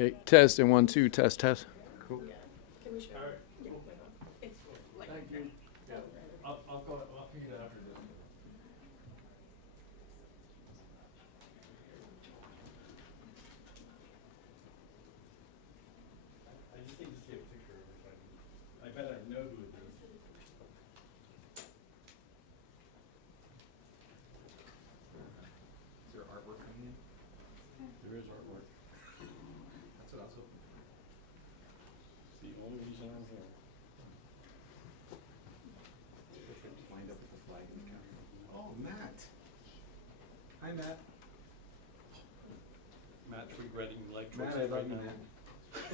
Hey, test and 1, 2, test, test. Cool. Can we show? All right. Yeah. It's like. Thank you. Yeah, I'll call it, I'll feed it after this. I just need to see a picture of it. I bet I know who it is. Is there artwork coming in? There is artwork. That's what I was hoping for. It's the only reason I'm here. Perfect, lined up with the flag in the counter. Oh, Matt. Hi, Matt. Matt's regretting leg Matt, choices I love right you, now. man.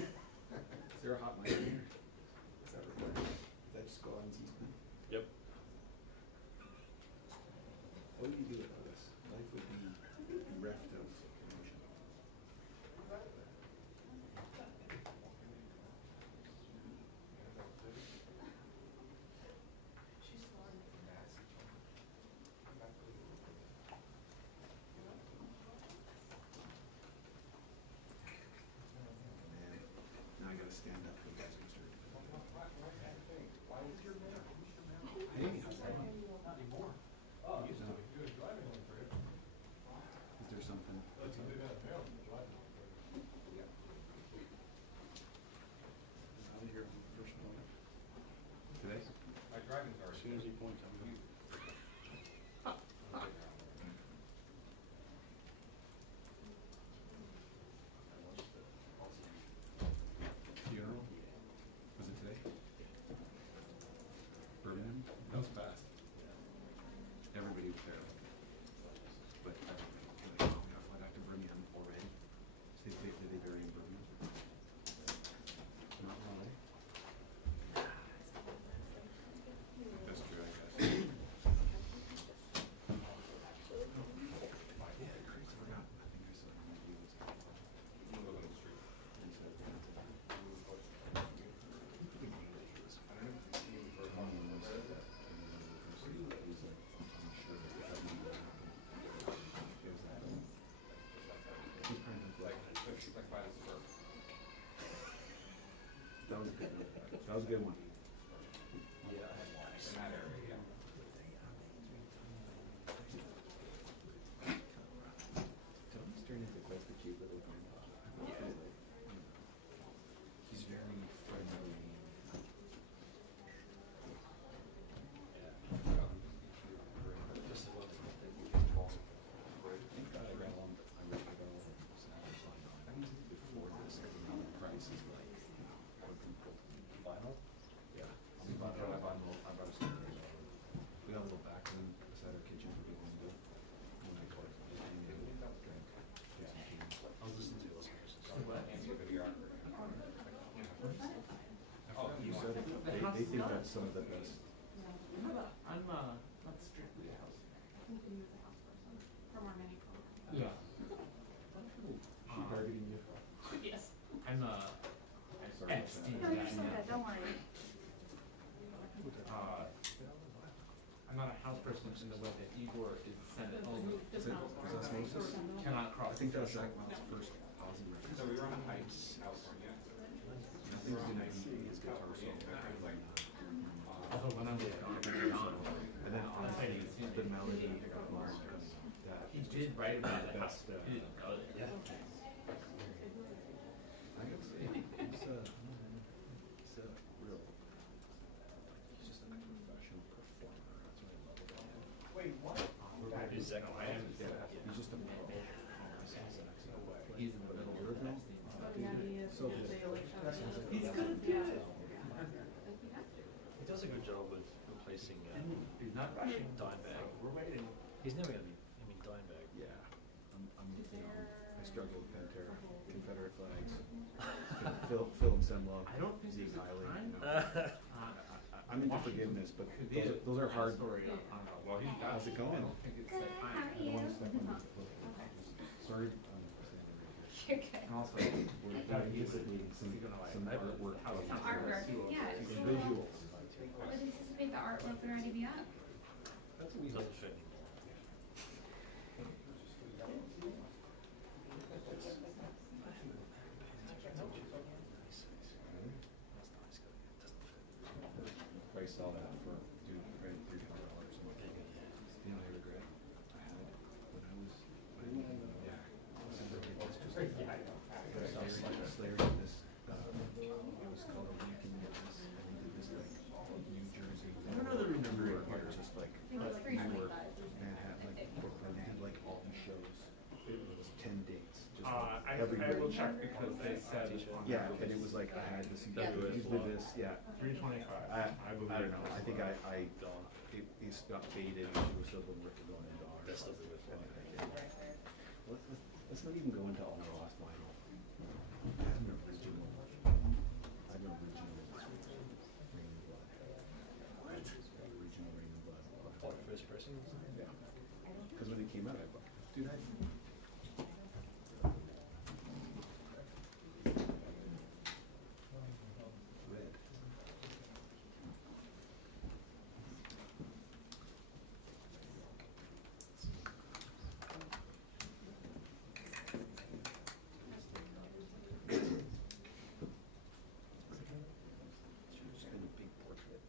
Is there a hot mic in here? Is that recorded? Did that just go on Z-Spin? Yep. What would you do without us? Life would be bereft of emotion. Man, now I gotta stand up. You guys are starting. Hey, how's it going? Not anymore. Oh, You know. he was driving one for you. Is there something? That's a good mail, driving one for you. Yeah. Out of here, first point. Today? My driving car, as soon as he points, I'm going. Funeral? Was it today? Birmingham? That was fast. Everybody was there. But everybody, like, oh, we gotta fly back to Birmingham already. So did they bury in Birmingham? Not really. That's true, I guess. Yeah, crazy, I forgot. I think I saw it on my views. That was good. That was a good one. Tony's turned into quite the cute little grandpa. He's very friendly. Thank God I got along. I got along with before this. The price is like quadrupled. Final? Yeah. I bought a steamer. We got a little back room beside our kitchen for people to do. When I call it, just hang out, drink, get some tea. I was listening to those conversations. Oh, you said it. They think that's some of the best. I'm not strictly a house. I think he was a house person from our mini program. Yeah. She targeting you? Yes. I'm Sorry about Epstein that. No, you're so good, don't worry. I'm not a house person in the way that Igor is Senate only. Just Is it- not- is osmosis? Cannot cross. I think that's Zach Miles' first positive reference. So we were on hikes out front, yeah. I think the night his guitar solo. Although when I'm with And then honestly, the melody of Mark, that he did write about the house. best, He didn't know that. I gotta say, he's real. He's just like a professional performer. That's what I love about him. Wait, what? Is Zach Ryan? Yeah, he's just a pro. He's in the middle of Epstein. Oh, yeah, he is. So They like shot him. He's good. Yeah. Like we have to. He does a good job with replacing He's not rushing. Dimebag. We're waiting. He's never gonna be. I mean, Dimebag. Yeah, I struggle with Pantera, Confederate flags, Phil and Semlov, I don't think Zeke there's a Hiley. time. You know. I'm into forgiveness, but those are hard. Story on Well, he's got. How's it going? I don't think it's that How time. are you? Sorry. You're good. And also, We're anticipating some artwork. Some artwork, yeah. Some So visuals. I would anticipate the artwork would already be up. That's what we doesn't fit. every I will grade. check because they said on Yeah, the and it was like, I had this, Yeah. these did this, yeah. 325. I don't know, I think it's got faded, and it was still going in dollars. That's still good. Let's not even go into all the lost vinyl. I have an original Rain and Blood. Original Rain and Blood. Like first person? Yeah. Because when it came out, I thought, dude, red. Just been a big portrait.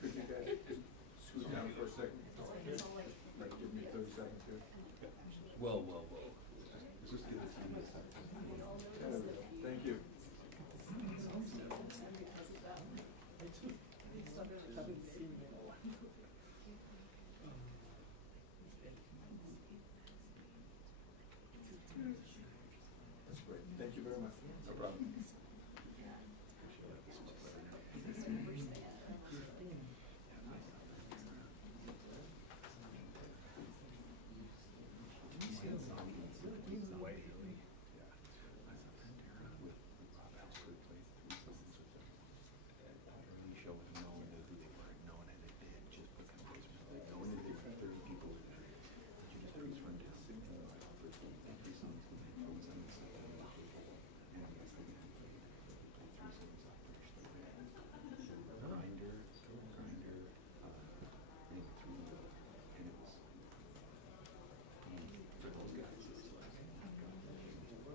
Could you guys just scoot down for a second? Like, give me 30 seconds here. Whoa, whoa, whoa. Let's just give it to me a second. Thank you. That's great. Thank you very much. No problem.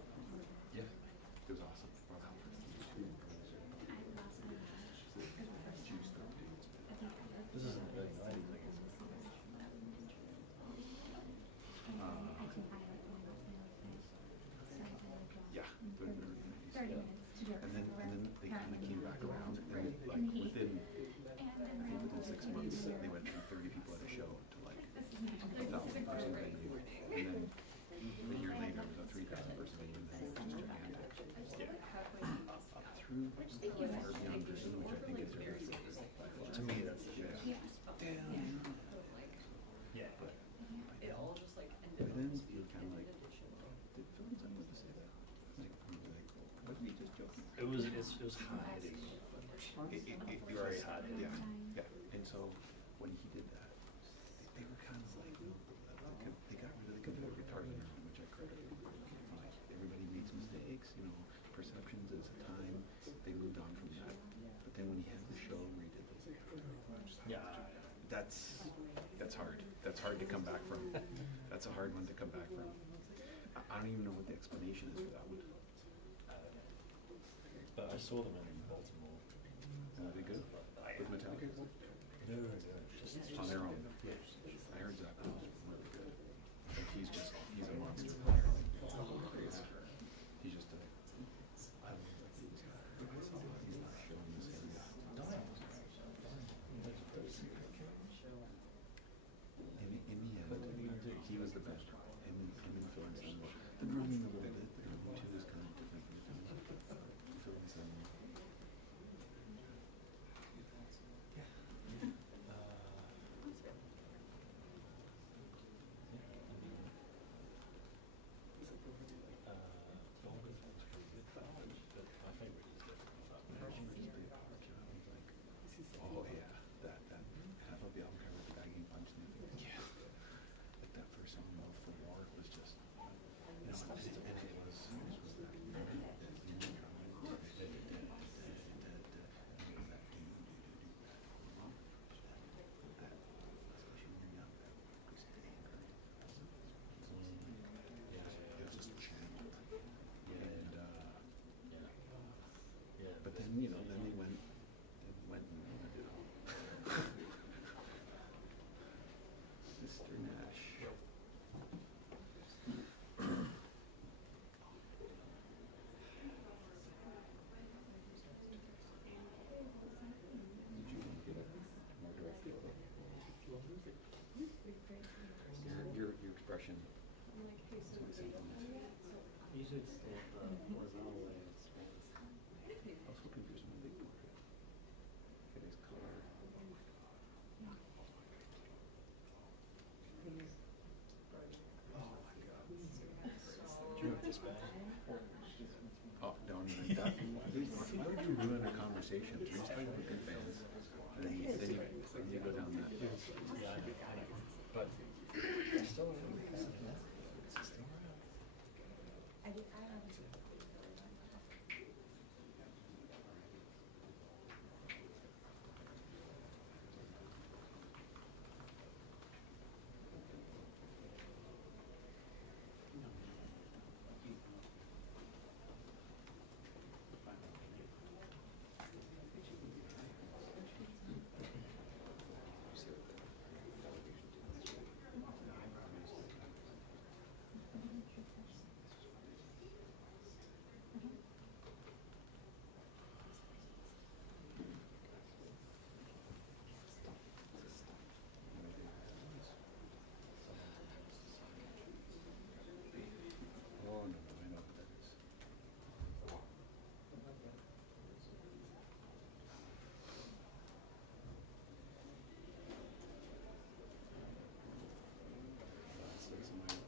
It was awesome. This isn't really nice. Yeah, they're in the 30 90s. minutes to do And then they kind of came back around, and like And he- within, And I then think within 6 months, they went from 30 people at a show to like this is not a 1,000 person venue. And then a year later, it was a 3,000 person venue, and then it was just gigantic. Up through far beyond Brisbane, which I think is very To me, that's the best. Yeah. Yeah. But It all just like but ended then up just you're kind of being like, an addition. did Phil decide what to say that? Like, was he just joking? It was hot hitting. You're Very hot hitting. Yeah, yeah. And so when he did that, they were kind of like, they got rid of the competitive targeting, which I credit. Like, everybody makes mistakes, you know, perceptions is a time. They moved on from that. But then when he had the show where he did this, Yeah. that's hard. That's hard to come back from. That's a hard one to come back from. I don't even know what the explanation is for that one. But I saw them in Baltimore. Are they good? With Metallica? No, just On their own. Yeah. I heard Zach was really good. But he's a monster. He's just a, he's not showing this area. In the end, he was the best. Him and Phil and Sam. The drumming a little bit, the drumming too is kind of different from Phil and Sam. expression. Usually it's still the horizontal way it's raised. I was hoping for something big more. Get his color. Do you have this bad? Oh, don't even. Why would you ruin a conversation? You're just talking about good fans. And then you go down that. Yeah, I know. But it's still around. Is it still around? Oh, no, I know what that is. That's my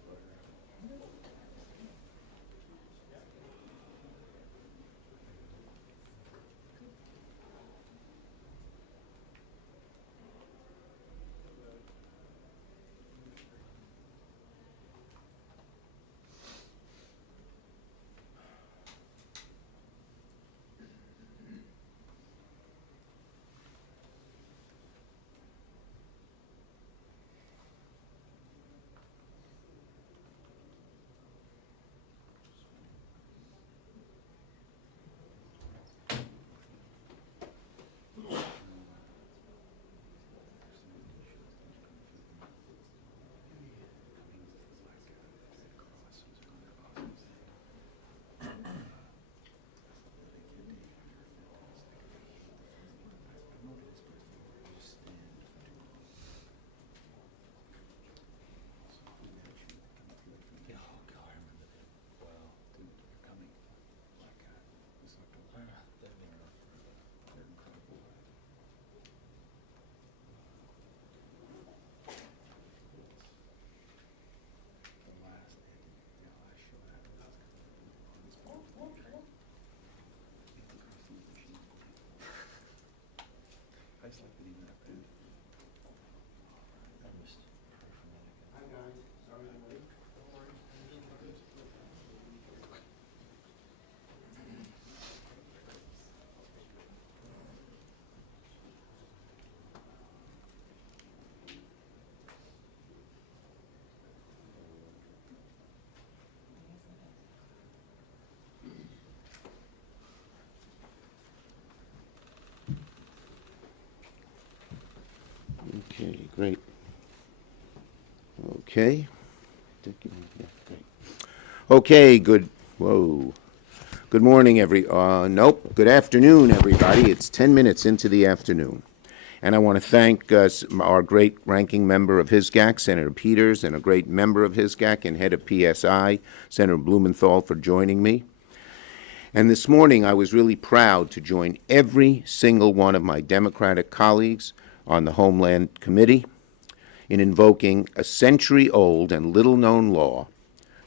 photograph. Yeah, oh God, I remember that. Wow. Dude, they're coming. Black cat. This October. They've been around forever. They're incredible. The last show I had on this board. I slept with even that bad. I missed her from that again. Okay, great. Okay. Yeah, great. Okay, good morning, good afternoon, everybody. It's 10 minutes into the afternoon. And I want to thank our great ranking member of HISGAC, Senator Peters, and a great member of HISGAC and head of PSI, Senator Blumenthal, for joining me. And this morning, I was really proud to join every single one of my Democratic colleagues on the Homeland Committee in invoking a century-old and little-known law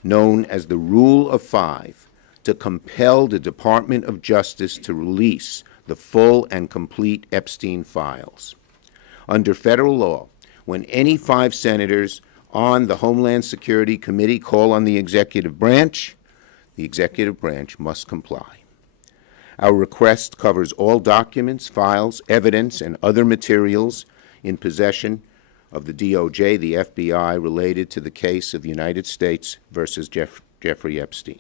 known as the Rule of Five to compel the Department of Justice to release the full and complete Epstein files. Under federal law, when any 5 senators on the Homeland Security Committee call on the executive branch must comply. Our request covers all documents, files, evidence, and other materials in possession of the DOJ, the FBI, related to the case of the United States versus Jeffrey Epstein.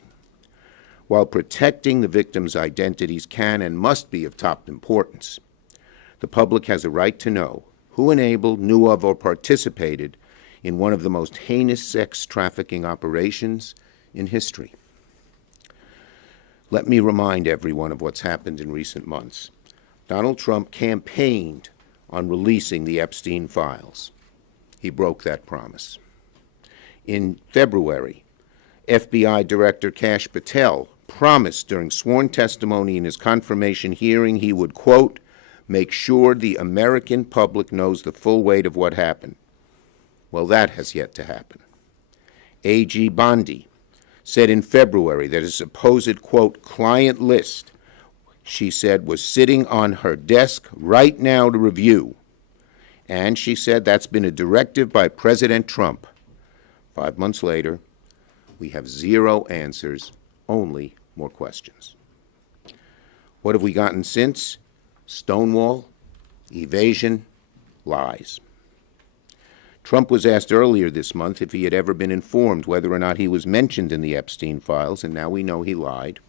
While protecting the victims' identities can and must be of top importance, the public has a right to know who enabled, knew of, or participated in one of the most heinous sex trafficking operations in history. Let me remind everyone of what's happened in recent months. Donald Trump campaigned on releasing the Epstein files. He broke that promise. In February, FBI Director Kash Patel promised during sworn testimony in his confirmation hearing he would, quote, make sure the American public knows the full weight of what happened. Well, that has yet to happen. A.G. Bondi said in February that his supposed, quote, client list, she said, was sitting on her desk right now to review. And she said that's been a directive by President Trump. 5 months later, we have zero answers, only more questions. What have we gotten since? Stonewall, evasion, lies. Trump was asked earlier this month if he had ever been informed whether or not he was mentioned in the Epstein Files, and now we know he lied.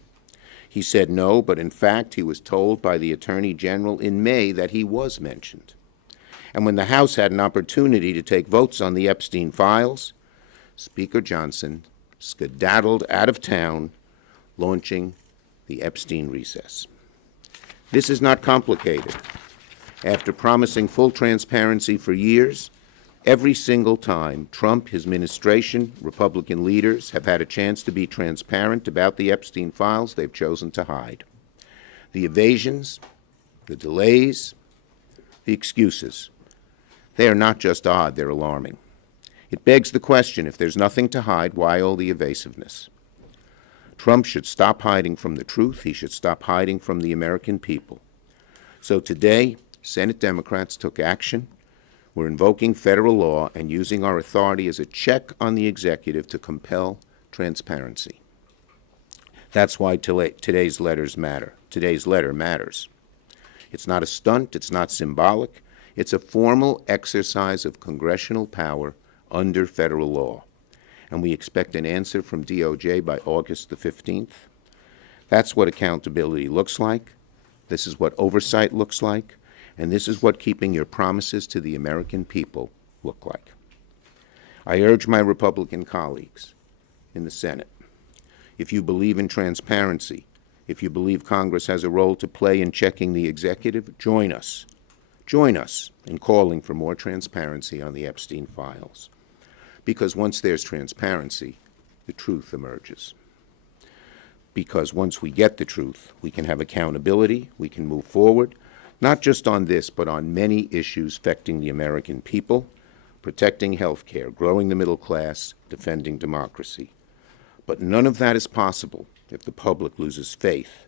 He said no, but in fact he was told by the Attorney General in May that he was mentioned. And when the House had an opportunity to take votes on the Epstein Files, Speaker Johnson skedaddled out of town, launching the Epstein recess. This is not complicated. After promising full transparency for years, every single time Trump, his administration, Republican leaders have had a chance to be transparent about the Epstein Files, they've chosen to hide. The evasions, the delays, the excuses, they are not just odd, they're alarming. It begs the question, if there's nothing to hide, why all the evasiveness? Trump should stop hiding from the truth. He should stop hiding from the American people. So today, Senate Democrats took action. We're invoking federal law and using our authority as a check on the executive to compel transparency. That's why today's letters matter. Today's letter matters. It's not a stunt. It's not symbolic. It's a formal exercise of congressional power under federal law. And we expect an answer from DOJ by August the 15th. That's what accountability looks like. This is what oversight looks like. And this is what keeping your promises to the American people look like. I urge my Republican colleagues in the Senate, if you believe in transparency, if you believe Congress has a role to play in checking the executive, join us. Join us in calling for more transparency on the Epstein Files. Because once there's transparency, the truth emerges. Because once we get the truth, we can have accountability, we can move forward, not just on this, but on many issues affecting the American people, protecting health care, growing the middle class, defending democracy. But none of that is possible if the public loses faith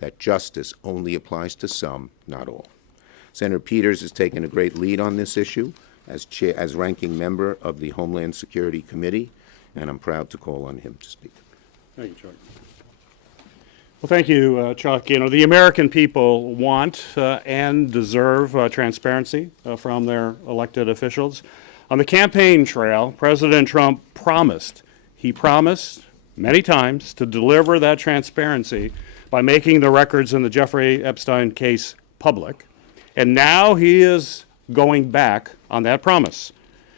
that justice only applies to some, not all. Senator Peters has taken a great lead on this issue as ranking member of the Homeland Security Committee, and I'm proud to call on him to speak. Thank you, Chuck. Well, thank you, Chuck. You know, the American people want and deserve transparency from their elected officials. On the campaign trail, President Trump promised many times to deliver that transparency by making the records in the Jeffrey Epstein case public. And now he is going back on that promise.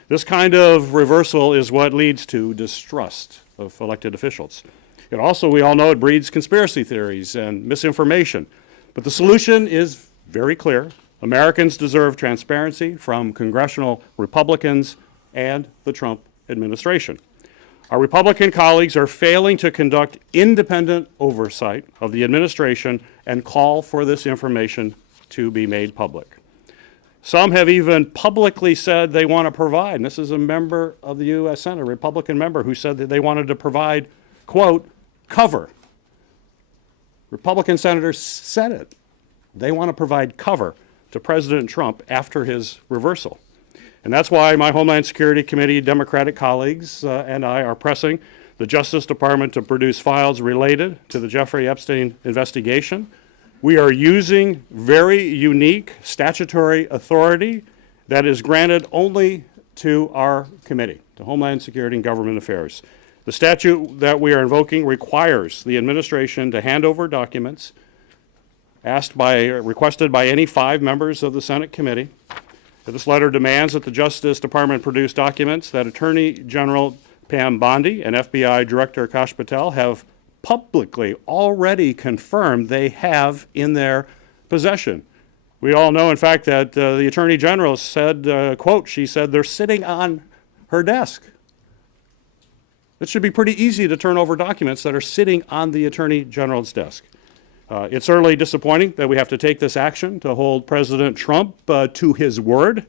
This kind of reversal is what leads to distrust of elected officials. It also, we all know, it breeds conspiracy theories and misinformation. But the solution is very clear. Americans deserve transparency from congressional Republicans and the Trump administration. Our Republican colleagues are failing to conduct independent oversight of the administration and call for this information to be made public. Some have even publicly said they want to provide, and this is a member of the U.S. Senate, a Republican member, who said that they wanted to provide, quote, cover. Republican senators said it. They want to provide cover to President Trump after his reversal. And that's why my Homeland Security Committee Democratic colleagues and I are pressing the Justice Department to produce files related to the Jeffrey Epstein investigation. We are using very unique statutory authority that is granted only to our committee, to Homeland Security and Government Affairs. The statute that we are invoking requires the administration to hand over documents requested by any 5 members of the Senate committee. This letter demands that the Justice Department produce documents that Attorney General Pam Bondi and FBI Director Kash Patel have publicly already confirmed they have in their possession. We all know, in fact, that the Attorney General said, quote, she said, they're sitting on her desk. It should be pretty easy to turn over documents that are sitting on the Attorney General's desk. It's certainly disappointing that we have to take this action to hold President Trump to his word,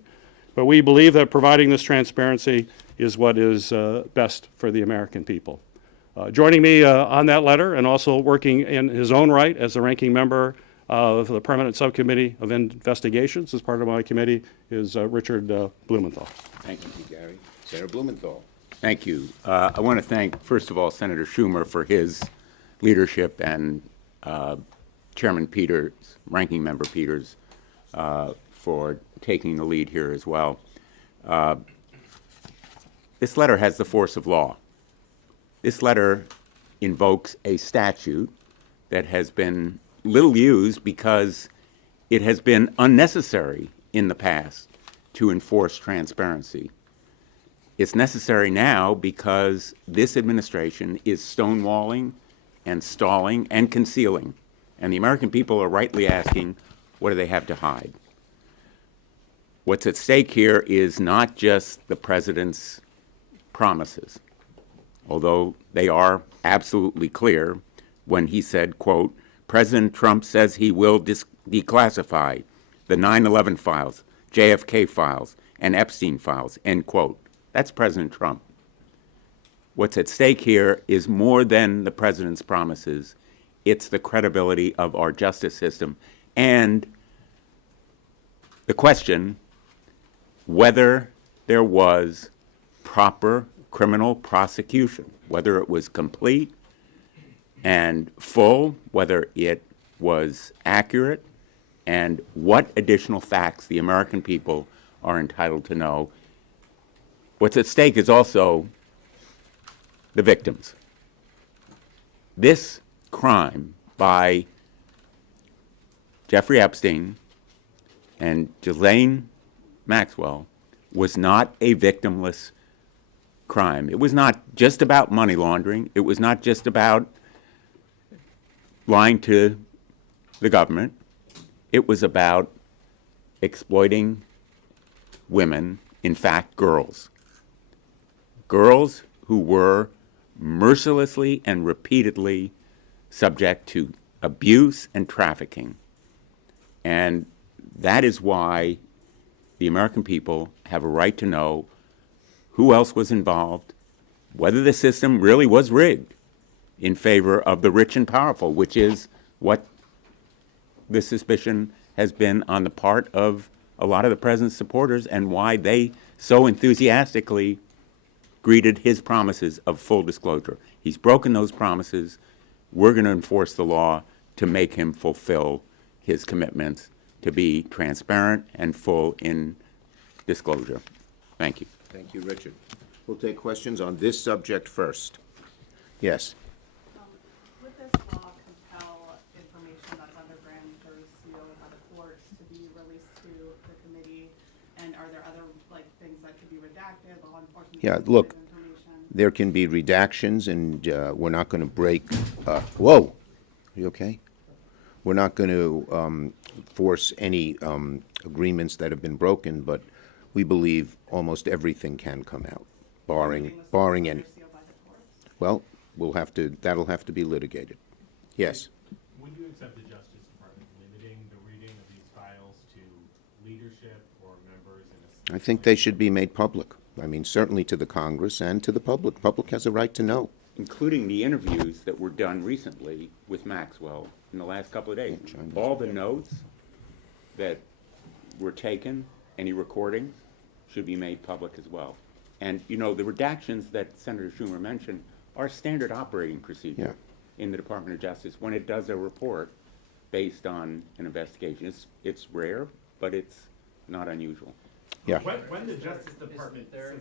but we believe that providing this transparency is what is best for the American people. Joining me on that letter and also working in his own right as the ranking member of the Permanent Subcommittee of Investigations as part of my committee is Richard Blumenthal. Thank you, Gary. Senator Blumenthal. Thank you. I want to thank, first of all, Senator Schumer for his leadership and Chairman Peters, Ranking Member Peters, for taking the lead here as well. This letter has the force of law. This letter invokes a statute that has been little used because it has been unnecessary in the past to enforce transparency. It's necessary now because this administration is stonewalling and stalling and concealing. And the American people are rightly asking, what do they have to hide? What's at stake here is not just the president's promises, although they are absolutely clear when he said, quote, President Trump says he will declassify the 9/11 files, JFK files, and Epstein files, end quote. That's President Trump. What's at stake here is more than the president's promises. It's the credibility of our justice system and the question whether there was proper criminal prosecution, whether it was complete and full, whether it was accurate, and what additional facts the American people are entitled to know. What's at stake is also the victims. This crime by Jeffrey Epstein and Ghislaine Maxwell was not a victimless crime. It was not just about money laundering. It was not just about lying to the government. It was about exploiting women, in fact, girls. Girls who were mercilessly and repeatedly subject to abuse and trafficking. And that is why the American people have a right to know who else was involved, whether the system really was rigged in favor of the rich and powerful, which is what the suspicion has been on the part of a lot of the president's supporters and why they so enthusiastically greeted his promises of full disclosure. He's broken those promises. We're going to enforce the law to make him fulfill his commitments to be transparent and full in disclosure. Thank you. Thank you, Richard. We'll take questions on this subject first. Yes. Would this law compel information that's under grand jury seal by the courts to be released to the committee? And are there other things that could be redacted, law enforcement? Yeah, look, there can be redactions, and we're not going to break. Whoa, are you okay? We're not going to force any agreements that have been broken, but we believe almost everything can come out, barring any. Well, that'll have to be litigated. Yes. Would you accept the Justice Department limiting the reading of these files to leadership or members in a... I think they should be made public. I mean, certainly to the Congress and to the public. The public has a right to know. Including the interviews that were done recently with Maxwell in the last couple of days. All the notes that were taken, any recordings, should be made public as well. And, you know, the redactions that Senator Schumer mentioned are standard operating procedure in the Department of Justice when it does a report based on an investigation. It's rare, but it's not unusual. Yeah. When the Justice Department says,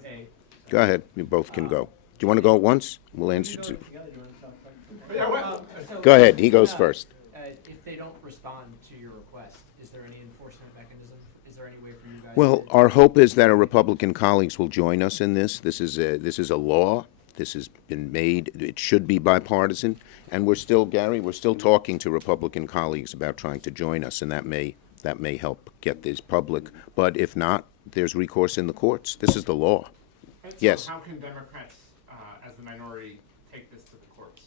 Go ahead. You both can go. Do you want to go at once? We'll answer to. Go ahead. He goes first. If they don't respond to your request, is there any enforcement mechanism? Is there any way for you guys? Well, our hope is that our Republican colleagues will join us in this. This is a law. This has been made. It should be bipartisan. And we're still, Gary, we're still talking to Republican colleagues about trying to join us, and that may help get this public. But if not, there's recourse in the courts. This is the law. So yes. How can Democrats, as the minority take this to the courts?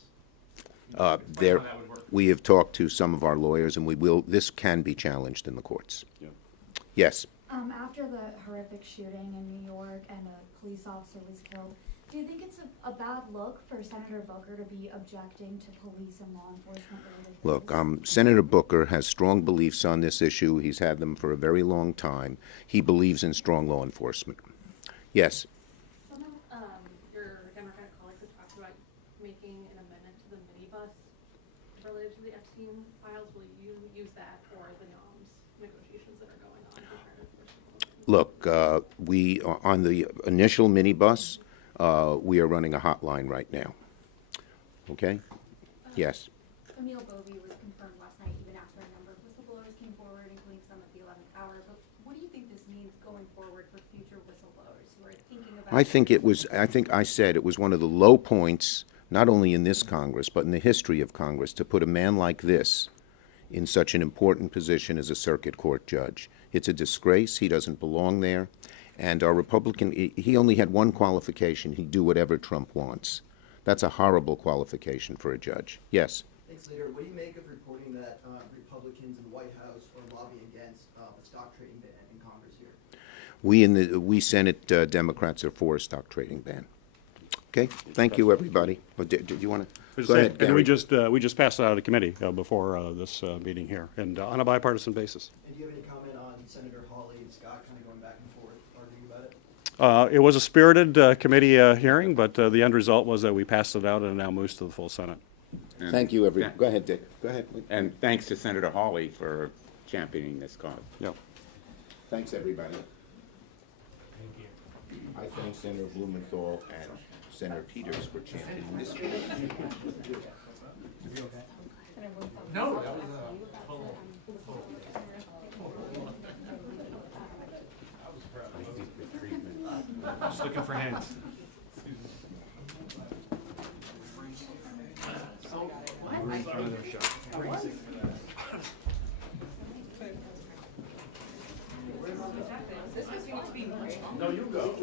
There, How that would work. we have talked to some of our lawyers, and this can be challenged in the courts. Yeah. Yes. After the horrific shooting in New York and a police officer was killed, do you think it's a bad look for Senator Booker to be objecting to police and law enforcement related Look, things? Senator Booker has strong beliefs on this issue. He's had them for a very long time. He believes in strong law enforcement. Yes. Some of your Democratic colleagues have talked about making an amendment to the minibus related to the Epstein Files. Will you use that for the NOMS negotiations that are going on to try to enforce the Look, we, on the initial minibus, we are running a hotline right now. Okay? Yes. Camille Bovey was confirmed last night even after a number of whistleblowers came forward, including some at the 11th hour. But what do you think this means going forward for future whistleblowers who are thinking about... I think I said it was one of the low points, not only in this Congress, but in the history of Congress, to put a man like this in such an important position as a circuit court judge. It's a disgrace. He doesn't belong there. And our Republican, he only had one qualification. He'd do whatever Trump wants. That's a horrible qualification for a judge. Yes? Thanks, Leader. What do you make of reporting that Republicans in the White House are lobbying against a stock trading ban in Congress here? We Senate Democrats are for a stock trading ban. Okay? Thank you, everybody. Do you want to? Go ahead, And Gary. we just passed it out of committee before this meeting here, and on a bipartisan basis. And do you have any comment on Senator Hawley and Scott kind of going back and forth, arguing about it? It was a spirited committee hearing, but the end result was that we passed it out and it now moves to the full Senate. Thank you, everyone. Go ahead, Dick. Go ahead. And thanks to Senator Hawley for championing this cause. Yep. Thanks, everybody. Thank you. I thank Senator Blumenthal and Senator Peters for championing this. No, that was Just looking for hands. No, you go.